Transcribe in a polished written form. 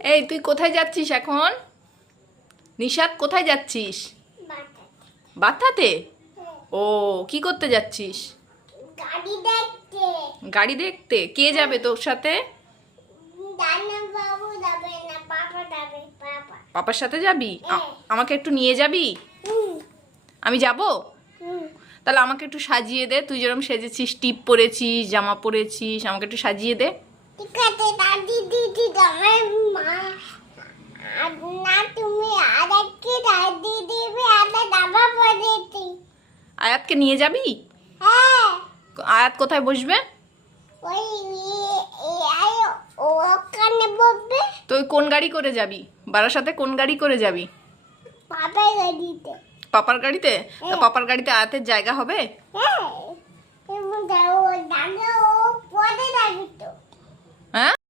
এই তুই কোথায় যাচ্ছিস এখন? নিশাত কোথায় যাচ্ছিস? বাতাতে। ও, কি করতে যাচ্ছিস? গাড়ি দেখতে। গাড়ি দেখতে? কে যাবে তোর সাথে? দানা বাবু যাবে না, পাপা যাবে। পাপা। পাপার সাথে যাবি? হ্যাঁ। আমাকে একটু নিয়ে যাবি? হুম আমি যাব? হুম। তাহলে আমাকে একটু সাজিয়ে দে, তুই যেরকম সেজেছিস, টিপ পরেছিস, জামা পরেছিস, আমাকে একটু সাজিয়ে দে। ঠিক আছে দাদি দিদি তোমার মা আর না তুমি আরেককে দাদি দিবে আদা দাবা পড়েছি। আয়াতকে নিয়ে যাবি? হ্যাঁ আয়াত কোথায় বসবে? ওই আই ওখানে বলবে তুই কোন গাড়ি করে যাবি? বারাসাতে কোন গাড়ি করে যাবি? পাপা গাড়িতে। পাপার গাড়িতে? তা পাপার গাড়িতে আয়াতের জায়গা হবে? হ্যাঁ এবং দাদা ও পরে যাবি তো। হ্যাঁ।